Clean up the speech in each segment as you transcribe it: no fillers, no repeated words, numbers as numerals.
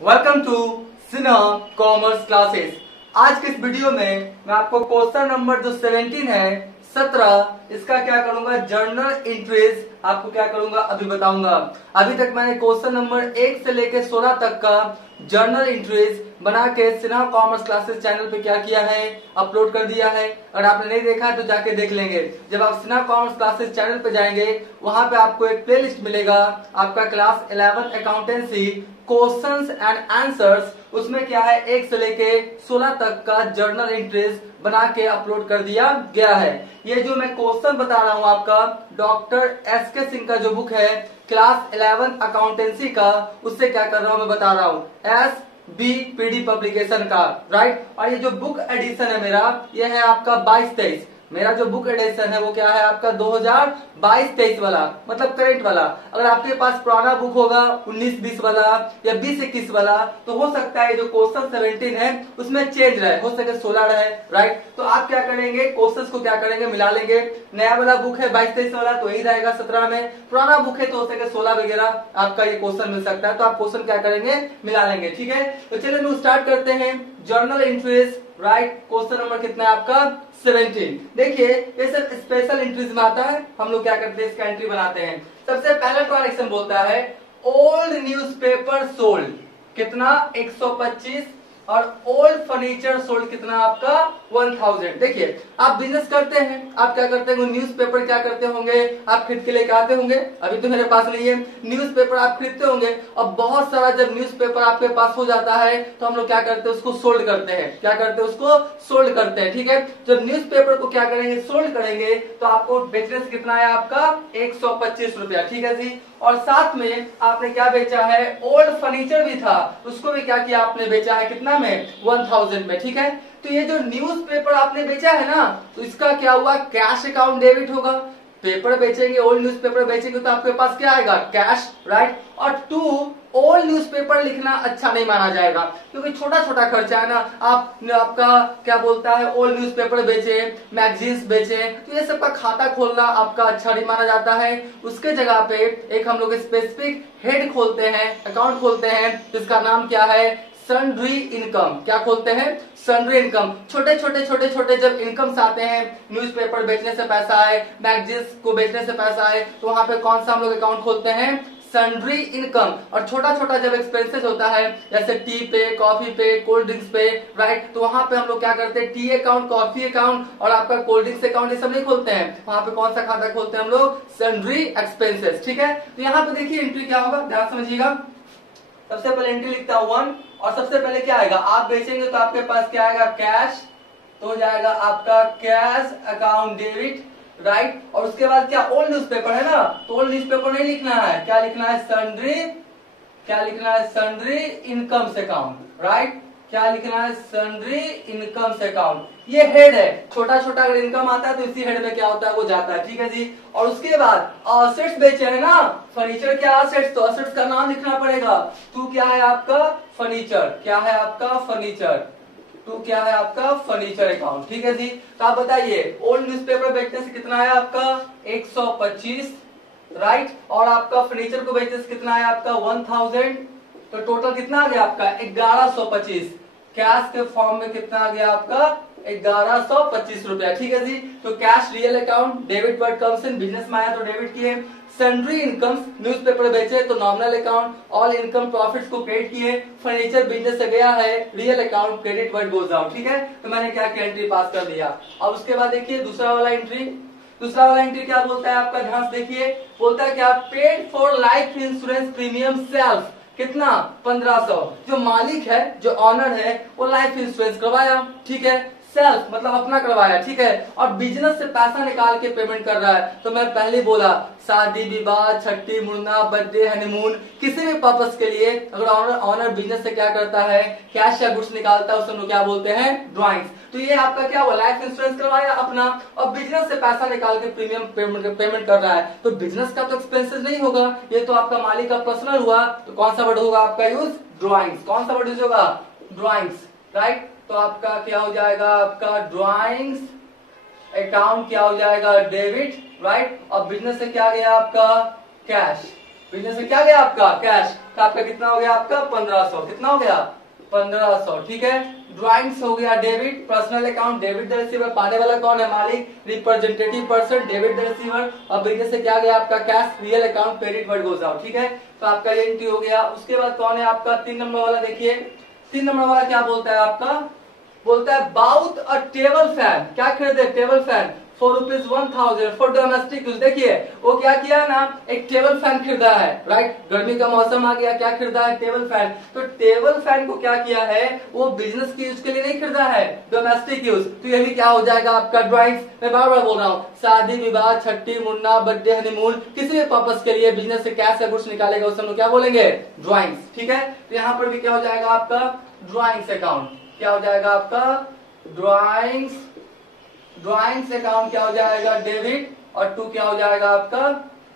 Welcome to Sinha commerce classes. आज के इस वीडियो में मैं आपको क्वेश्चन नंबर जो 17 है 17 इसका क्या करूंगा, जर्नल एंट्रीज आपको क्या करूंगा अभी बताऊंगा। अभी तक मैंने क्वेश्चन नंबर 1 से लेकर 16 तक का जर्नल एंट्रीज बना के सिन्हा कॉमर्स क्लासेस चैनल पे क्या किया है, अपलोड कर दिया है। अगर आपने नहीं देखा है तो जाके देख लेंगे। जब आप सिन्हा कॉमर्स क्लासेस चैनल पे जाएंगे वहां पे आपको एक प्लेलिस्ट मिलेगा, आपका class 11 accountancy questions and answers, उसमें क्या है 1 से लेके 16 तक का जर्नल एंट्रीज बना के अपलोड कर दिया गया है। ये जो मैं क्वेश्चन बता रहा हूँ आपका डॉक्टर एसके सिंह का जो बुक है क्लास 11 अकाउंटेंसी का, उससे क्या कर रहा हूँ मैं बता रहा हूँ, SBPD पब्लिकेशन का, राइट। और ये जो बुक एडिशन है मेरा, ये है आपका 22-23। मेरा जो बुक एडिशन है वो क्या है आपका 2022-23 वाला, मतलब करंट वाला। अगर आपके पास पुराना बुक होगा 19-20 वाला या 20-21 वाला, तो हो सकता है जो क्वेश्चन 17 है उसमें चेंज रहे, हो सके 16 रहे, राइट। तो आप क्या करेंगे, क्वेश्चंस को क्या करेंगे, मिला लेंगे। नया वाला बुक है 22-23 वाला तो यही रहेगा 17 में, पुराना बुक है तो हो सके 16 वगैरह आपका ये क्वेश्चन मिल सकता है। तो आप क्वेश्चन क्या करेंगे, मिला लेंगे, ठीक है। तो चलिए हम स्टार्ट करते हैं journal entries, right. Question number कितना है आपका 17। देखिए ये सब स्पेशल एंट्रीज में आता है, हम लोग क्या करते हैं इसका एंट्री बनाते हैं। सबसे पहला ट्रांजेक्शन बोलता है ओल्ड न्यूज़पेपर सोल्ड, कितना 125, और ओल्ड फर्नीचर सोल्ड कितना आपका 1000। देखिए आप बिजनेस करते हैं, आप क्या करते हैं, न्यूज़पेपर क्या करते होंगे, आप खरीद के लेके आते होंगे। अभी तो मेरे पास नहीं है, न्यूज़पेपर आप खरीदते होंगे और बहुत सारा जब न्यूज़पेपर आपके पास हो जाता है तो हम लोग क्या करते हैं, उसको सोल्ड करते हैं। क्या करते हैं, उसको सोल्ड करते हैं, ठीक है। जब न्यूज़पेपर को क्या करेंगे, सोल्ड करेंगे, तो आपको बेचने से कितना है आपका 125 रुपया, ठीक है जी। और साथ में आपने क्या बेचा है, ओल्ड फर्नीचर भी था, उसको भी क्या किया आपने, बेचा है कितना में 1000 में, ठीक है। तो ये जो न्यूज़पेपर आपने बेचा है ना, तो इसका क्या हुआ, कैश अकाउंट डेबिट होगा। पेपर बेचेंगे, ओल्ड न्यूज़पेपर बेचेंगे तो आपके पास क्या आएगा, कैश, राइट। और ओल्ड न्यूज़पेपर लिखना अच्छा नहीं माना जाएगा क्योंकि छोटा छोटा खर्चा है ना। आपका क्या बोलता है, ओल्ड न्यूज़पेपर बेचे, मैगजीन्स बेचे, तो ये सब का खाता खोलना आपका अच्छा नहीं माना जाता है। उसके जगह पे एक हम लोग स्पेसिफिक हेड खोलते हैं, अकाउंट खोलते हैं, जिसका नाम क्या है, सन्ड्री इनकम। क्या खोलते हैं, सन्ड्री इनकम। छोटे छोटे जब इनकम्स आते हैं, न्यूज़पेपर बेचने से पैसा आए, मैगजीन्स को बेचने से पैसा आए, तो वहां पे कौन सा हम लोग अकाउंट खोलते हैं, सन्ड्री इनकम। और छोटा छोटा जब एक्सपेंसेस होता है, जैसे टी पे, कॉफी पे, कोल्ड ड्रिंक्स पे, राइट, तो वहां पे हम लोग क्या करते हैं, टी अकाउंट, कॉफी अकाउंट और आपका कोल्ड ड्रिंक्स अकाउंट, ये सब नहीं खोलते हैं। वहां पे कौन सा खाता खोलते हैं हम लोग, सन्ड्री एक्सपेंसेस, ठीक है। तो यहाँ पे देखिए एंट्री क्या होगा, ध्यान समझिएगा। सबसे पहले एंट्री लिखता हूं 1, और सबसे पहले क्या आएगा, आप बेचेंगे तो आपके पास क्या आएगा, कैश, तो हो जाएगा आपका कैश अकाउंट डेबिट, राइट। और उसके बाद क्या, ओल्ड न्यूज़पेपर है ना, तो ओल्ड न्यूज़पेपर नहीं लिखना है, क्या लिखना है, सन्ड्री, क्या लिखना है, सन्ड्री इनकम्स अकाउंट, राइट। क्या लिखना है, सन्ड्री इनकम्स अकाउंट। ये हेड है, छोटा छोटा अगर इनकम आता है तो इसी हेड में क्या होता है, वो जाता है, ठीक है जी। और उसके बाद असेट्स बेचे है ना, फर्नीचर क्या असेट्स, तो असेट्स का नाम लिखना पड़ेगा। टू क्या है आपका फर्नीचर, क्या है आपका फर्नीचर, टू क्या है आपका फर्नीचर अकाउंट, ठीक है जी। तो आप बताइए ओल्ड न्यूज़पेपर बेचने से कितना है आपका 125, राइट। और आपका फर्नीचर को बेचने से कितना है आपका 1000, तो टोटल कितना आ गया आपका 1125। कैश के फॉर्म में कितना आ गया आपका 1125 रुपया, ठीक है जी। तो cash real account, debit word comes in, business में आया तो डेबिट किए। सन्ड्री इनकम्स, न्यूज़पेपर बेचे तो nominal account, all income profits को क्रेडिट किए, फर्नीचर बिजनेस से गया है, real account credit word goes out, ठीक है। तो मैंने क्या किया, एंट्री पास कर दिया। अब उसके बाद देखिए दूसरा वाला एंट्री, दूसरा वाला एंट्री क्या बोलता है आपका, ध्यान से देखिए, बोलता है क्या, paid for life insurance premium self, कितना 1500। जो मालिक है, जो ऑनर है, वो लाइफ इंश्योरेंस करवाया, ठीक है, सेल्फ मतलब अपना करवाया, ठीक है। और बिजनेस से पैसा निकाल के पेमेंट कर रहा है। तो मैं पहले बोला शादी विवाह, छठी, मुड़ना, बर्थडे, हनीमून, किसी भी पर्पस के लिए अगर ऑनर बिजनेस से क्या करता है, कैश या गुड्स निकालता है, उसे हम लोग क्या बोलते हैं, ड्रॉइंग्स। तो ये आपका क्या हुआ, लाइफ इंश्योरेंस करवाया अपना, और बिजनेस से पैसा निकाल के प्रीमियम पेमेंट कर रहा है। तो बिजनेस का तो एक्सपेंसेस नहीं होगा, ये तो आपका मालिक का पर्सनल हुआ। तो कौन सा वर्ड होगा आपका यूज, ड्रॉइंग्स। कौन सा वर्ड यूज होगा, ड्रॉइंग्स, राइट। तो आपका क्या हो जाएगा, आपका ड्रॉइंग्स अकाउंट क्या हो जाएगा, डेबिट, राइट। और बिजनेस से क्या गया आपका, कैश, बिजनेस से क्या गया आपका, कैश। तो आपका कितना हो गया, आपका 1500, कितना हो गया 1500, ठीक है। ड्राइंग्स हो गया debit, personal account debit the receiver, पाने वाला कौन है, मालिक, representative person debit the receiver, और बिजनेस से क्या गया आपका cash, real account credit word goes out, ठीक है। तो आपका ये एंट्री हो गया। उसके बाद कौन है आपका 3 नंबर वाला, देखिए 3 नंबर वाला क्या बोलता है आपका, बोलता है बाउट अ टेबल फैन, क्या खरीदे, table fan for ₹1000 for domestic use. देखिए वो क्या किया ना, एक टेबल फैन खरीदा है, राइट, गर्मी का मौसम आ गया, क्या खरीदा है, टेबल फैन। तो टेबल फैन को क्या किया है, वो बिजनेस के यूज के लिए नहीं खरीदा है, डोमेस्टिक यूज। तो ये भी क्या हो जाएगा आपका ड्राइंग्स। मैं बार बार बोल रहा हूँ, शादी विवाह, छठी मुन्ना, बर्थडे, हनीमून, किसी भी पर्पस के लिए बिजनेस से कैश या गुड्स निकालेगा उसे हम लोग क्या बोलेंगे, ड्राइंग्स, ठीक है। तो यहाँ पर भी क्या हो जाएगा आपका ड्राइंग्स अकाउंट, क्या हो जाएगा आपका ड्राइंग्स अकाउंट क्या हो जाएगा डेबिट, और 2 क्या हो जाएगा आपका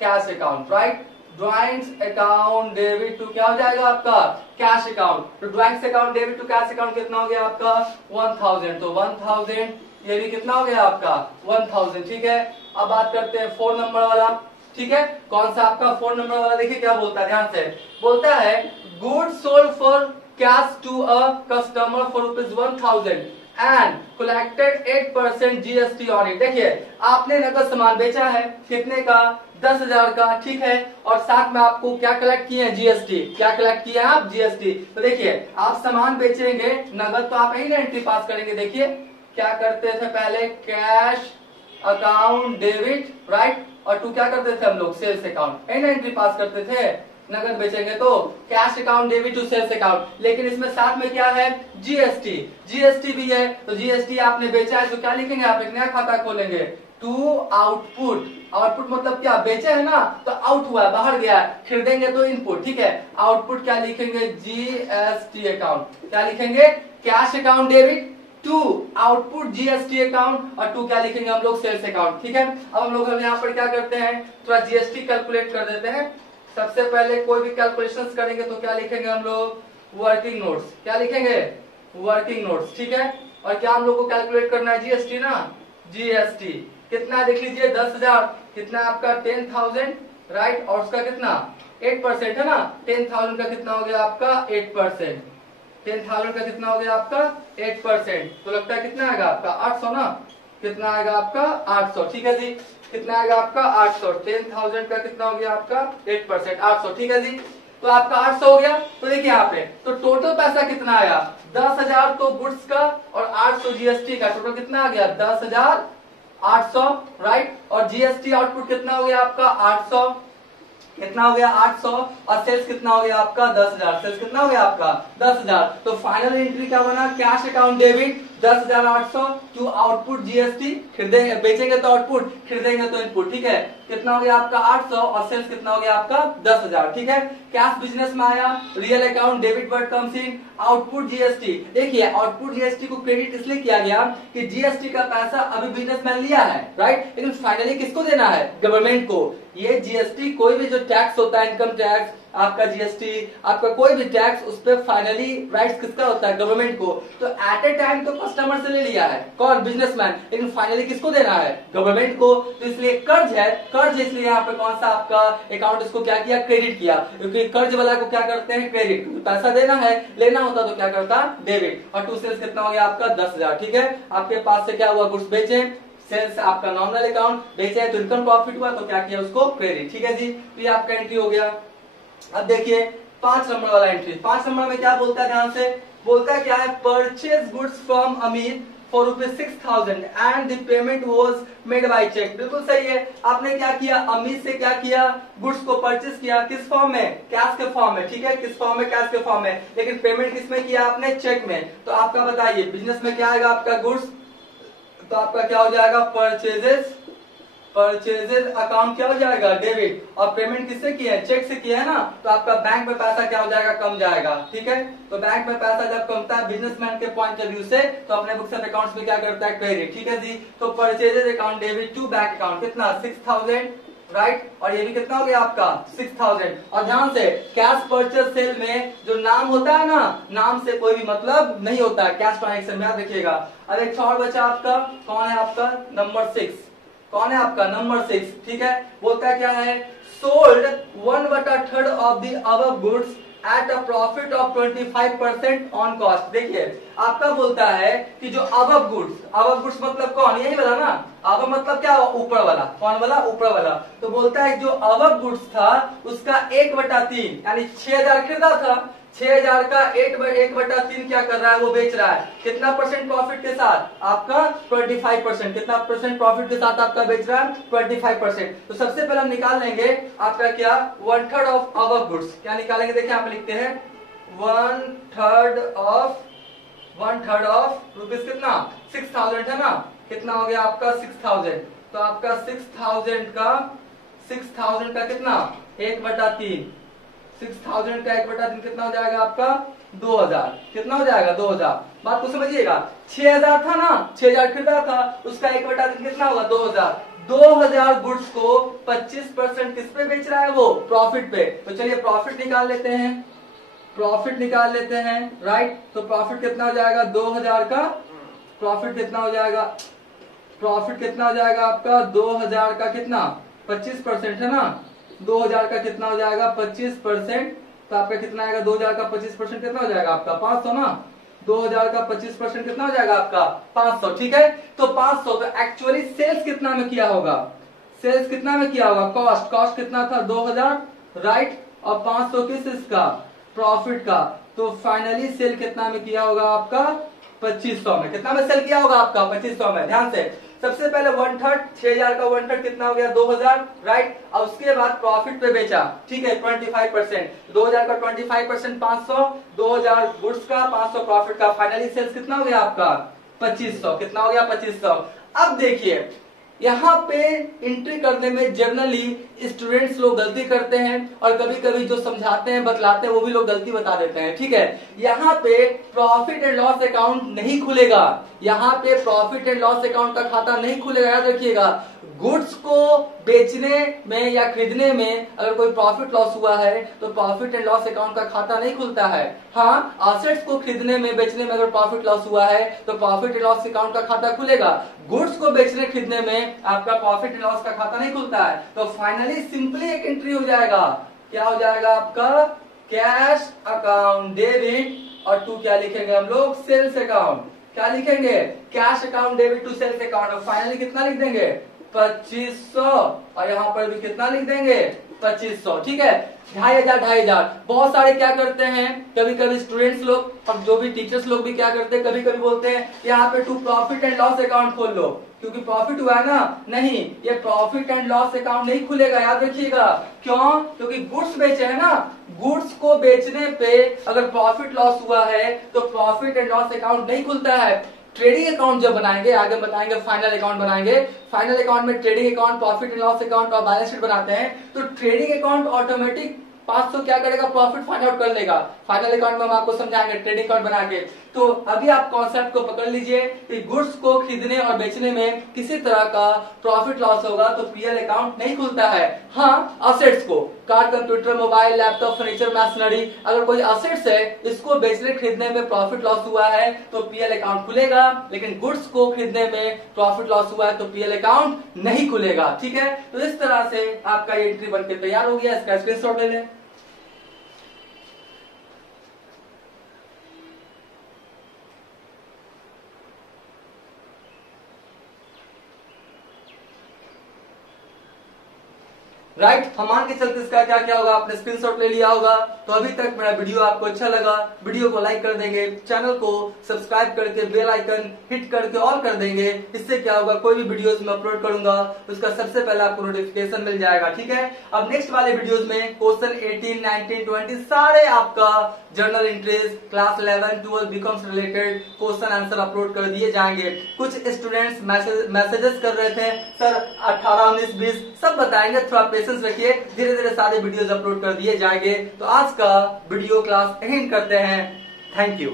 cash account, right. Drawings account debit 2 क्या हो जाएगा आपका कैश अकाउंट। तो drawings account debit to cash account कितना हो गया आपका 1000, तो 1000, ये भी कितना हो गया आपका 1000, ठीक है। अब बात करते हैं 4 नंबर वाला, ठीक है। कौन सा आपका 4 नंबर वाला, देखिए क्या बोलता है, ध्यान से बोलता है good sold for cash to a customer for ₹1000 and collected 8% GST on it. देखिए आपने नगद सामान बेचा है, कितने का, 10,000 का, ठीक है, और साथ में आपको क्या कलेक्ट किए हैं, GST, क्या कलेक्ट किया है आप, GST। तो देखिए आप सामान बेचेंगे नगद, तो आप यही ना एंट्री पास करेंगे। देखिए क्या करते थे पहले, कैश अकाउंट डेबिट, राइट, और 2 क्या करते थे हम लोग, सेल्स अकाउंट, यही ना एंट्री पास करते थे। नगद बेचेंगे तो cash account debit to sales account, लेकिन इसमें साथ में क्या है, जीएसटी भी है। तो जीएसटी आपने बेचा है तो क्या लिखेंगे आप, एक नया खाता खोलेंगे, टू आउटपुट मतलब क्या, बेचे है ना तो आउट हुआ है, बाहर गया है, खरीदेंगे तो इनपुट, ठीक है। आउटपुट क्या लिखेंगे, जीएसटी अकाउंट, क्या लिखेंगे, cash account debit to output GST account, और 2 क्या लिखेंगे हम लोग, सेल्स अकाउंट, ठीक है। अब हम लोग यहाँ पर क्या करते हैं, थोड़ा जीएसटी कैलकुलेट कर देते हैं। सबसे पहले कोई भी कैलकुलेशंस करेंगे तो क्या लिखेंगे हम लोग, वर्किंग नोट्स, क्या लिखेंगे, वर्किंग नोट्स, ठीक है। और क्या हम लोग को कैलकुलेट करना है, जीएसटी ना, जीएसटी कितना देख लीजिए 10,000, कितना आपका 10,000, राइट, और उसका कितना 8% है ना, 10,000 का कितना हो गया आपका 8%, 10,000 का कितना हो गया आपका 8%, तो लगता है कितना आएगा आपका 800 ना, कितना आएगा आपका 800, ठीक है जी, कितना आएगा आपका 800, 10,000 का कितना हो गया आपका 8%, 800, ठीक है जी। तो आपका 800 हो गया। तो देखिए यहाँ पे तो टोटल पैसा कितना आया, 10,000 तो गुड्स का और 800 जीएसटी का, टोटल कितना आ गया 10,800, राइट, और जीएसटी आउटपुट कितना हो गया आपका 800, कितना हो गया 800, और सेल्स कितना हो गया आपका 10,000, सेल्स कितना हो गया आपका 10,000। तो फाइनल एंट्री क्या बना, cash account debit 10,800 to output GST, खरीदेंगे बेचेंगे तो आउटपुट, खरीदेंगे तो इनपुट, ठीक है। कितना हो गया आपका 800, और सेल्स कितना हो गया आपका 10,000, ठीक है। कैश बिजनेस में आया, real account debit word comes in, output GST. देखिए आउटपुट जीएसटी को क्रेडिट इसलिए किया गया कि जीएसटी का पैसा अभी बिजनेसमैन लिया है, राइट, लेकिन फाइनली किसको देना है, गवर्नमेंट को। ये जीएसटी कोई भी जो टैक्स होता है, इनकम टैक्स, आपका जीएसटी, आपका कोई भी टैक्स, उस पर फाइनली राइट्स किसका होता है, गवर्नमेंट को। तो एट ए टाइम तो कस्टमर से ले लिया है कौन, बिजनेसमैन, लेकिन फाइनली किसको देना है, गवर्नमेंट को। तो इसलिए कर्ज है, कर्ज इसलिए यहाँ पे कौन सा आपका अकाउंट इसको क्या किया, क्रेडिट किया, क्योंकि कर्ज वाला को क्या करते हैं, क्रेडिट, पैसा देना है, लेना होता तो क्या करता, डेबिट। और 2 सेल्स कितना हो गया आपका 10,000, ठीक है। आपके पास से क्या हुआ, गुड्स बेचे, सेल्स आपका नॉमिनल अकाउंट, बेचे है तो इनकम प्रॉफिट हुआ, तो क्या किया उसको क्रेडिट, ठीक है जी। तो ये आपका एंट्री हो गया। अब देखिए 5 नंबर वाला एंट्री, 5 नंबर में क्या बोलता है, ध्यान से बोलता है क्या है, purchase goods from Amir for ₹6,000 and the payment was made by cheque. बिल्कुल सही है, आपने क्या किया, अमीर से क्या किया, गुड्स को परचेज किया, किस फॉर्म में, कैश के फॉर्म में, ठीक है, किस फॉर्म में, कैश के फॉर्म में, लेकिन पेमेंट किसमें किया आपने, चेक में। तो आपका बताइए बिजनेस में क्या आएगा आपका गुड्स, तो आपका क्या हो जाएगा परचेजेस अकाउंट क्या हो जाएगा डेबिट, और पेमेंट किससे किया है, चेक से किया है ना, तो आपका बैंक में पैसा क्या हो जाएगा, कम जाएगा, ठीक है। तो बैंक में पैसा जब कमता है बिजनेसमैन के पॉइंट ऑफ व्यू से, तो अपने बुक्स एंड अकाउंट्स में क्या करता है, क्रेडिट, ठीक है जी। तो purchases account debit to bank account कितना 6,000, राइट, और ये भी कितना हो गया आपका 6,000। और ध्यान से कैश परचेज सेल में जो नाम होता है ना, नाम से कोई भी मतलब नहीं होता है कैश ट्रांजेक्शन में, आप देखिएगा। अब एक और बचा आपका, कौन है आपका नंबर 6, कौन है आपका नंबर 6, ठीक है। बोलता क्या है, sold 1/3 of the above goods at a profit of 25% on cost. देखिए आपका बोलता है कि जो अबव गुड्स मतलब कौन, यही वाला ना, अबव मतलब क्या, ऊपर वाला, कौन वाला, ऊपर वाला। तो बोलता है जो अबव गुड्स था उसका 1/3 यानी 6000 खरीदा था, 6000 का 1/3 क्या कर रहा है, वो बेच रहा है। कितना परसेंट प्रॉफिट के साथ, आपका 25%। कितना परसेंट प्रॉफिट के साथ आपका बेच रहा है, 25%। तो सबसे पहले हम निकाल लेंगे आपका क्या, 1/3 ऑफ अबव गुड्स। क्या निकालेंगे, देखिए यहाँ पे लिखते हैं 1/3 ऑफ रुपीज, कितना, 6000 है ना, कितना हो गया आपका 6000। तो आपका 6000 का कितना, 1/3, 6000 का 1/3 कितना हो जाएगा आपका 2000। कितना हो जाएगा 2000। बात को समझिएगा, 6000 था ना, 6000 खरीदा था, उसका 1/3 कितना होगा 2000। 2000 गुड्स को 25% किस पे बेच रहा है, वो प्रॉफिट पे। तो चलिए प्रॉफिट निकाल लेते हैं, राइट। तो प्रॉफिट कितना हो जाएगा 2000 का, प्रॉफिट कितना हो जाएगा आपका 2000 का कितना, 25% है ना, 2000 का कितना हो जाएगा 25%। तो आपका कितना आएगा 2000 का 25% कितना हो जाएगा आपका 500 ना, 2000 का 25% कितना हो जाएगा आपका 500। ठीक है, तो 500। तो एक्चुअली सेल्स कितना में किया होगा, कॉस्ट कितना था 2000, राइट, और 500 किस इसका, प्रॉफिट का। तो फाइनली सेल कितना में किया होगा आपका 2500 में। कितना में सेल किया होगा आपका 2500 में। ध्यान से, सबसे पहले 1/3, 6000 का 1/3 कितना हो गया 2000, राइट। और उसके बाद प्रॉफिट पे बेचा, ठीक है, 25%। 2000 का 25% 500, 2000 गुड्स का 500 प्रॉफिट का, फाइनली सेल्स कितना हो गया आपका 2500। कितना हो गया 2500। अब देखिए यहाँ पे एंट्री करने में जनरली स्टूडेंट्स लोग गलती करते हैं, और कभी कभी जो समझाते हैं बतलाते हैं वो भी लोग गलती बता देते हैं। ठीक है, यहाँ पे प्रॉफिट एंड लॉस अकाउंट नहीं खुलेगा, यहाँ पे प्रॉफिट एंड लॉस अकाउंट का खाता नहीं खुलेगा। याद रखिएगा, गुड्स को बेचने में या खरीदने में अगर कोई प्रॉफिट लॉस हुआ है तो प्रॉफिट एंड लॉस अकाउंट का खाता नहीं खुलता है। हाँ, एसेट्स को खरीदने में बेचने में अगर प्रॉफिट लॉस हुआ है तो प्रॉफिट एंड लॉस अकाउंट का खाता खुलेगा। गुड्स को बेचने खरीदने में आपका प्रॉफिट एंड लॉस का खाता नहीं खुलता है। तो फाइनली सिंपली एक एंट्री हो जाएगा, क्या हो जाएगा आपका कैश अकाउंट डेबिट, और टू क्या लिखेंगे हम लोग, सेल्स अकाउंट। क्या लिखेंगे, cash account debit to sales account. और फाइनली कितना लिख देंगे 2500, और यहाँ पर भी कितना लिख देंगे 2500। ठीक है, 2500। बहुत सारे क्या करते हैं, कभी कभी स्टूडेंट्स लोग और जो भी टीचर्स लोग भी क्या करते हैं, कभी कभी बोलते हैं यहाँ पे to profit and loss account खोल लो, क्योंकि प्रॉफिट हुआ है ना। नहीं, ये प्रॉफिट एंड लॉस अकाउंट नहीं खुलेगा, याद रखिएगा। क्यों, क्योंकि गुड्स बेचे है ना, गुड्स को बेचने पे अगर प्रॉफिट लॉस हुआ है तो प्रॉफिट एंड लॉस अकाउंट नहीं खुलता है। ट्रेडिंग अकाउंट जब बनाएंगे, आगे बताएंगे, फाइनल अकाउंट बनाएंगे, फाइनल अकाउंट में trading account, profit and loss account और बैलेंस शीट बनाते हैं, तो ट्रेडिंग अकाउंट ऑटोमेटिक 500 क्या करेगा, प्रॉफिट फाइंड आउट कर लेगा। फाइनल अकाउंट में हम आपको समझाएंगे ट्रेडिंग अकाउंट बना के। तो अभी आप कॉन्सेप्ट को पकड़ लीजिए कि गुड्स को खरीदने और बेचने में किसी तरह का प्रॉफिट लॉस होगा तो पीएल अकाउंट नहीं खुलता है। हाँ, असेट्स को, car, computer, mobile, laptop, furniture, machinery, अगर कोई असेट्स है इसको बेचने खरीदने में प्रॉफिट लॉस हुआ है तो पीएल अकाउंट खुलेगा, लेकिन गुड्स को खरीदने में प्रॉफिट लॉस हुआ है तो पीएल अकाउंट नहीं खुलेगा। ठीक है, तो इस तरह से आपका एंट्री बनकर तैयार हो गया। इसका स्क्रीनशॉट ले लें। राइट, हम मान के चलते इसका क्या क्या होगा, आपने स्क्रीनशॉट ले लिया होगा। तो अभी तक मेरा वीडियो आपको अच्छा लगा, वीडियो को लाइक कर देंगे, चैनल को सब्सक्राइब करके बेल आइकन हिट करके ऑल कर देंगे। इससे क्या होगा, कोई भी वीडियोस में अपलोड करूंगा उसका सबसे पहले आपको नोटिफिकेशन मिल जाएगा। ठीक है, अब नेक्स्ट वाले वीडियोस में क्वेश्चन 18, 19, 20 सारे आपका जर्नल एंट्रीज क्लास 11, 12 बीकॉम से रिलेटेड क्वेश्चन आंसर अपलोड कर दिए जाएंगे। कुछ स्टूडेंट्स मैसेजेस कर रहे थे सर 18, 19, 20 सब बताएंगे, थोड़ा पेशेंस रखिए, धीरे धीरे सारे वीडियोस अपलोड कर दिए जाएंगे। तो आज का वीडियो क्लास एंड करते हैं। Thank you.